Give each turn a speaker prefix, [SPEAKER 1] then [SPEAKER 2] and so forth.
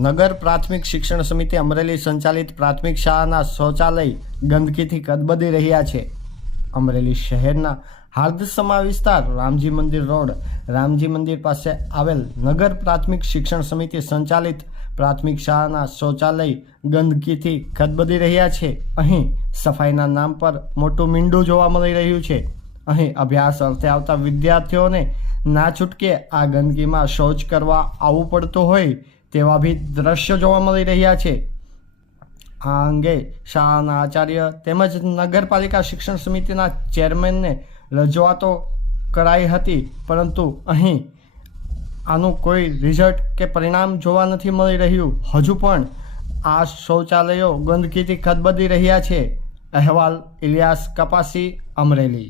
[SPEAKER 1] નગર પ્રાથમિક શિક્ષણ સમિતિ અમરેલી સંચાલિત પ્રાથમિક શાળાના શૌચાલય ગંદકીથી કદબદી રહ્યા છે. અમરેલી શહેરના હાર્દસમા વિસ્તાર, રામજી મંદિર રોડ, રામજી મંદિર પાસે આવેલ નગર પ્રાથમિક શિક્ષણ સમિતિ સંચાલિત પ્રાથમિક શાળાના શૌચાલય ગંદકીથી ખદબદી રહ્યા છે. અહીં સફાઈના નામ પર મોટું મીંડું જોવા મળી રહ્યું છે. અહીં અભ્યાસ અર્થે આવતા વિદ્યાર્થીઓને ના છૂટકે આ ગંદકીમાં શૌચ કરવા આવવું પડતું હોય તેવા બી દ્રશ્યો જોવા મળી રહ્યા છે. આ અંગે શાળાના આચાર્ય તેમજ નગરપાલિકા શિક્ષણ સમિતિના ચેરમેનને રજૂઆતો કરાઈ હતી, પરંતુ અહીં આનું કોઈ રિઝલ્ટ કે પરિણામ જોવા નથી મળી રહ્યું. હજુ પણ આ શૌચાલયો ગંદકીથી ખદબદી રહ્યા છે. અહેવાલ ઇલિયાસ કપાસી, અમરેલી.